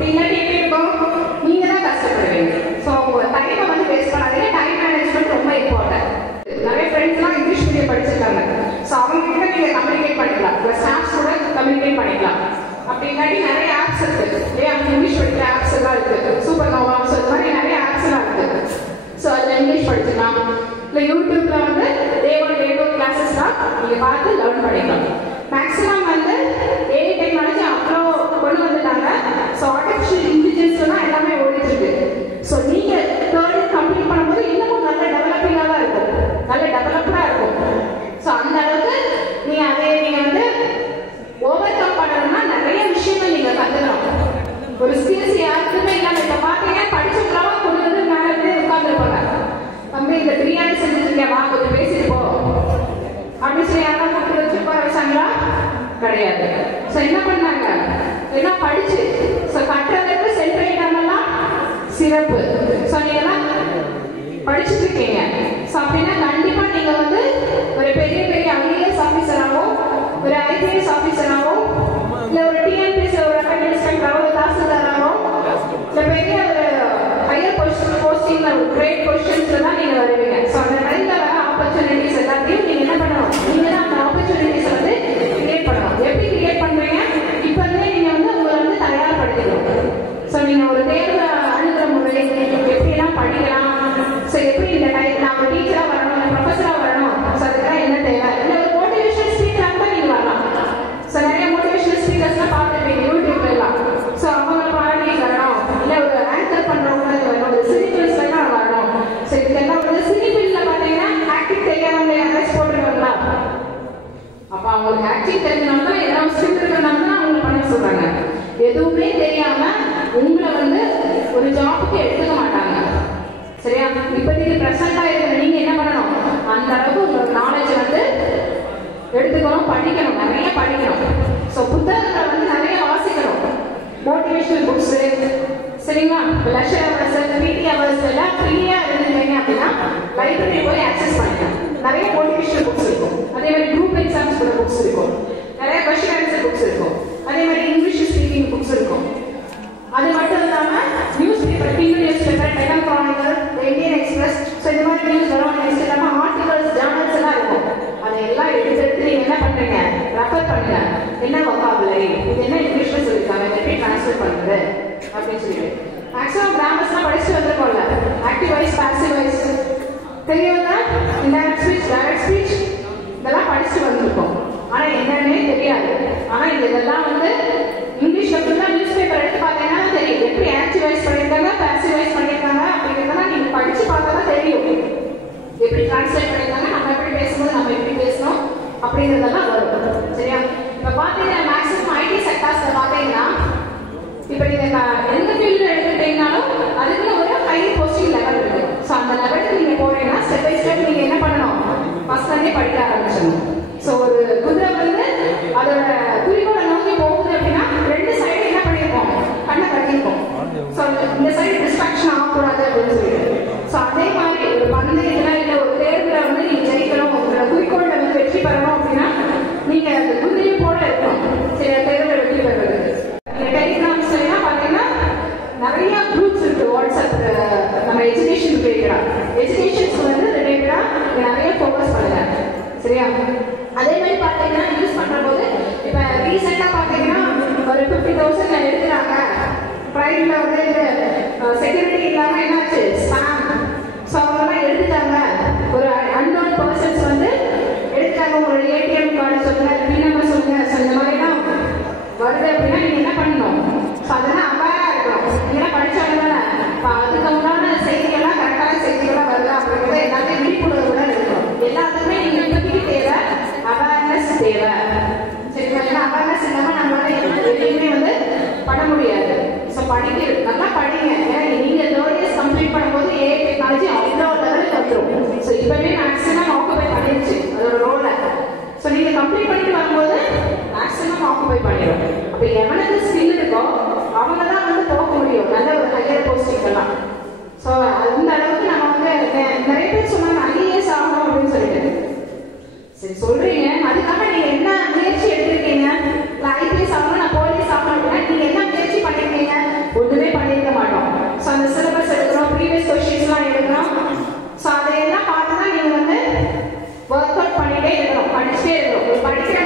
அப்படி இல்லாட்டி எப்படி இருக்கும், நீங்க தான் கஷ்டப்படுவீங்க. ஸோ டைமை வந்து வேஸ்ட் பண்ணாதீங்க. டைம் மேனேஜ்மெண்ட் ரொம்ப இம்பார்ட்டன்ட். நிறைய ஃப்ரெண்ட்ஸ்லாம் இங்கிலீஷ் மீடியம் படிச்சிருக்காங்க. ஸோ அவங்க கிட்ட நீங்க கம்யூனிகேட் பண்ணிக்கலாம், இல்லை ஸ்டாஃப்ஸ் கூட கம்யூனிகேட் பண்ணிக்கலாம். அப்படி இல்லாட்டி நிறைய ஆப்ஸ் இருக்கு இல்லையா, இங்கிலீஷ் படிக்கிற ஆப்ஸ் எல்லாம் இருக்கு, சூப்பர் நோவா, ஸோ இது மாதிரி நிறைய ஆப்ஸ் எல்லாம் இருக்கு. ஸோ அதில் இங்கிலீஷ் படிச்சுக்கலாம். இல்லை யூடியூப்ல வந்து டே 1 டே 2 கிளாஸஸ்லாம் நீங்க பார்த்து லேர்ன் பண்ணிக்கலாம். மேக்ஸிமம் வந்து ஏஐ டெக்னாலஜி அவ்வளோ கொண்டு வந்துட்டாங்க. ஸோ ஆர்டிஃபிஷியல் இன்டெலிஜென்ஸ்ல தான் எல்லாமே ஓடிட்டு இருக்கு. ஸோ நீங்க தேர்ட் கம்ப்ளீட் பண்ணும்போது இன்னமும் நல்ல டெவலப்பிங்காக தான் இருக்கும், நல்ல டெவலப்டாக இருக்கும். ஸோ அந்த அளவுக்கு நீங்க வந்து ஓவர் கம் பண்ணணும்னா நிறைய விஷயங்கள் நீங்க கத்துக்கணும். ஒரு ஸ்கில்ஸ் யாருக்குமே இல்லாம இப்ப பாத்தீங்கன்னா படிச்சவங்களா கொண்டு வந்து மேல இருந்து உட்கார்ந்துருப்பாங்க. தம்பி இந்த பிரியாணி செஞ்சுருக்கேன், வா கொஞ்சம் பேசிட்டு போ அப்படின்னு சொல்லி யாரும் கூப்பிட்டு வச்சு உட்கார வச்சாங்களா? கிடையாது. ஸோ என்ன பண்ணாங்க, எல்லாம் படிச்சு ஸோ கட்டுறதுக்கு செல்ஃப் எய்டாமெல்லாம் சிறப்பு. ஸோ நீங்கெல்லாம் படிச்சுட்டு இருக்கீங்க. ஸோ அப்படின்னா கண்டிப்பா நீங்க வந்து ஒரு பெரிய பெரிய ஐஏஎஸ் ஆஃபீஸராகவோ, ஒரு ஐபிஎஸ் ஆஃபீஸராகவோ, இல்லை ஒரு டிஎன்பிஎஸ் ஒரு ரெவென்யூ இன்ஸ்பெக்டராகவோ, ஒரு தாசில்தாராகவோ, இல்லை பெரிய ஒரு ஹையர் போஸ்டிங் கிரேட் பொசிஷன்ஸ்ல தான் நீங்க வருவீங்க. ஸோ அந்த டைம்ல வர ஆப்பர்ச்சுனிட்டிஸ் எல்லாத்தையும் நீங்க என்ன பண்ணணும், நீங்க தான் அந்த ஆப்பர்ச்சுனிட்டிஸ் வந்து கிரியேட் பண்ணணும். எப்படி கிரியேட் பண்றீங்க, இப்போ இருந்தே நீங்க வந்து உங்களை வந்து தயார்படுத்திக்கணும். ஸோ நீங்க ஒரு தேர்வு அணுகிற முறை, எப்படிலாம் படிக்கலாம், ஸோ எப்படி இந்த டைம் நான் ஒரு டீச்சரா வரணும், இல்லை ப்ரொஃபஸரா வரணும், ஸோ அதுக்கெல்லாம் என்ன தேவை, இல்லை ஒரு மோட்டிவேஷனல் ஸ்பீக்கராக தான் நீங்க வரலாம். ஸோ நிறைய மோட்டிவேஷனல் ஸ்பீக்கர்ஸ்லாம் பார்த்துருப்பீங்க யூடியூப்ல எல்லாம். ஸோ அவங்க பாடி வரணும், இல்லை ஒரு ஆங்கர் பண்றவங்க வரணும், ஒரு சினிஃபில்ஸ்ல தான் வரணும். ஸோ இதுக்கெல்லாம் வந்து சினிஃபில்ஸ்ல பார்த்தீங்கன்னா ஆக்டிங் தெரியாதவங்க யாராச்சும் போட்டுருவாங்களா? அப்ப அவங்களுக்கு ஆக்டிங் தெரிஞ்சவங்க ஏதாவது ஸ்கிரிப்ட் இருக்கிறவங்க அவங்க பண்ண சொல்றாங்க. எதுவுமே தெரியாம உங்களை வந்து ஒரு ஜாபுக்கு எடுத்துக்க மாட்டாங்க. சரியா? இப்போதைக்கு பிரசண்டா இருக்கிற நீங்க என்ன பண்ணணும், அந்த அளவுக்கு உங்களோட நாலேஜ் வந்து எடுத்துக்கணும், படிக்கணும், நிறைய படிக்கணும். ஸோ புத்தகங்களை வந்து நிறைய வாசிக்கணும். மோட்டிவேஷனல் புக்ஸ் சரிங்களா, லெஷர் அவர்ஸ், பிடி அவர்ஸ் எல்லாம் ஃப்ரீயா இருந்தீங்க அப்படின்னா லைப்ரரி போய் ஆக்சஸ் பண்ணிக்கலாம். நிறைய மோட்டிவேஷனல் புக்ஸ் இருக்கும். அதே மாதிரி குரூப் எக்ஸாம்ஸ் கூட புக்ஸ் இருக்கும். நிறைய கொஸ்டின் ஆன்சர் புக்ஸ் இருக்கும். அதே மாதிரி இங்கிலீஷ் ஸ்பீக்கிங் புக்ஸ் இருக்கும். அது மட்டும் இல்லாம news paper, TV news paper, Deccan Chronicle, Indian Express, so இந்த மாதிரி நியூஸ் வரும். நெக்ஸ்ட் இல்லாம ஆர்டிகல்ஸ், ஜேர்னல்ஸ் எல்லாம் இருக்கும். அதையெல்லாம் எடுத்து நீங்க என்ன பண்றீங்க, ரெஃபர் பண்ணுங்க. என்ன வொக்காபுலரி, இது என்ன இங்கிலீஷ்ல சொல்லிருக்காங்க, எப்படி டிரான்ஸ்லேட் பண்றது அப்படின்னு சொல்லிட்டு. மேக்ஸிமம் கிராமர்ஸ்லாம் படிச்சுட்டு வந்திருக்கோம்ல, ஆக்டிவ் வாய்ஸ், பாசிவ் வாய்ஸ் தெரியும்ல, இன்டைரக்ட் ஸ்பீச், டைரக்ட் ஸ்பீச் இதெல்லாம் படிச்சுட்டு வந்திருக்கோம். ஆனா என்னன்னே தெரியாது. ஆனா இதெல்லாம் வந்து இங்கிலீஷ்ல ஃபுல்லா நியூஸ் பேப்பர் எடுத்து பார்த்தீங்கன்னா தெரியும், எப்படி ஆக்டிவ் வாய்ஸ் பண்ணியிருக்காங்க, பாசிவ் வாய்ஸ் பண்ணியிருக்காங்க அப்படிங்கிறதெல்லாம் நீங்க படிச்சு பார்த்தா தான் தெரியும். எப்படி டிரான்ஸ்லேட் பண்ணியிருக்காங்க, நம்ம எப்படி பேசும்போது நம்ம எப்படி பேசணும் அப்படிங்கிறதெல்லாம் வரும். சரியா? இப்ப பாத்தீங்கன்னா மேக்ஸிமம் ஐடி செக்டார்ஸ்ல பாத்தீங்கன்னா இப்ப நீங்க எந்த ஃபீல்ட்ல எடுத்துட்டீங்கனாலும் அதுக்கு ஒரு ஹை போஸ்டிங் லெவல் இருக்கு. ஸோ அந்த லெவலுக்கு நீங்க போறீங்கன்னா ஸ்டெப் பை ஸ்டெப் நீங்க என்ன பண்ணணும், ஃபர்ஸ்ட் இருந்தே படிக்க ஆரம்பிச்சிடணும். ஸோ ஒரு குதிரை வந்து அதோட குறிக்கோளை நோக்கி போகுது அப்படின்னா ரெண்டு சைடு என்ன பண்ணிருக்கோம், கண்ணை கட்டிருக்கோம். ஸோ இந்த சைடு டிஸ்ட்ராக்ஷன் ஆகக்கூடாது அப்படின்னு சொல்லிட்டு. ஸோ அதே மாதிரி ஒரு பந்தயத்துல இல்லை ஒரு தேர்வுல வந்து நீங்க ஜெயிக்கணும், உங்களோட குறிக்கோளை வந்து வெற்றி பெறணும் அப்படின்னா நீங்க அந்த குதிரையை போல இருக்கணும். சரி, தேர்வுல வெற்றி பெறுறது. டெலிகிராம்ஸ்ல எல்லாம் பாத்தீங்கன்னா நிறைய குரூப்ஸ் இருக்கு. வாட்ஸ்அப் நம்ம எஜுகேஷன் ரிலேட்டடா, எஜுகேஷன்ஸ் வந்து ரிலேட்டடா நிறைய ஃபோக்கஸ் பண்ணுங்க. சரியா? அதே மாதிரி பாத்தீங்கன்னா யூஸ் பண்ற போது இப்ப ரீசெண்டா பாத்தீங்கன்னா ஒரு 50,000 எடுக்கிறாங்க. பிரைவேட்ல வந்து செக்யூரிட்டி இல்லாம என்னாச்சு, ஸ்பாம். ஸோ அவங்கெல்லாம் எடுத்துட்டாங்க. ஒரு அன்னோன் பர்சன்ஸ் வந்து எடுத்தாங்க. உங்களோட ஏடிஎம் கார்டு சொல்லுங்க, பின் நம்பர் சொல்லுங்க, இந்த மாதிரிலாம் வருது அப்படின்னா நீங்க என்ன பண்ணணும், ஸோ அதெல்லாம் அவேரா இருக்கணும். நீங்க படிச்சாங்க அதுக்கு உண்டான செய்திகள்லாம் கரெக்டான செய்திகளா வருதா அப்படிங்கிறத எல்லாத்தையும் விழிப்புணர்வுடன் இருக்கணும். எல்லாத்துக்குமே நீங்க இப்போதைக்கு தேவை அவேர்னஸ் தேவை. சரிங்களா? ஏன்னா அவேர்னஸ் இல்லாம நம்மளால எதுவுமே வந்து பண்ண முடியாது. ஸோ படிக்க நல்லா படிங்க. ஏன்னா நீங்க தேர்ட் இயர்ஸ் கம்ப்ளீட் பண்ணும்போது ஏஐ டெக்னாலஜி அவ்வளோ லெவலுக்கு வந்துடும். ஸோ இப்பவே மேக்ஸிமம் ஆக்குபை பண்ணிடுச்சு அதோட ரோலை. ஸோ நீங்க கம்ப்ளீட் பண்ணிட்டு வரும்போது மேக்ஸிமம் ஆக்குபை பண்ணிடும். அப்போ எவனுக்கு ஸ்கில் இருக்கோ அவங்க தான் வந்து போக முடியும் நல்ல ஒரு ஹையர் போஸ்டிங் எல்லாம். ஸோ அந்த அளவுக்கு நம்ம வந்து நிறைய பேர் சொன்னாங்க ஐஏஎஸ் ஆகணும் அப்படின்னு சொல்லிட்டு. சரி சொல்றீங்க, அதுக்காக நீங்க என்ன முயற்சி எடுத்திருக்கீங்க? ஐபிஎஸ் ஆகணும், நான் போலீஸ் ஆகணும் அப்படின்னா நீங்க என்ன முயற்சி பண்ணிருக்கீங்க? ப்ரீவியஸ் கொஸ்டின்ஸ்லாம் எடுக்கணும். ஸோ அதையெல்லாம் பார்த்து தான் நீங்கள் வந்து ஒர்க் அவுட் பண்ணிட்டே இருக்கணும், படிச்சுட்டே இருக்கணும். படிக்கிற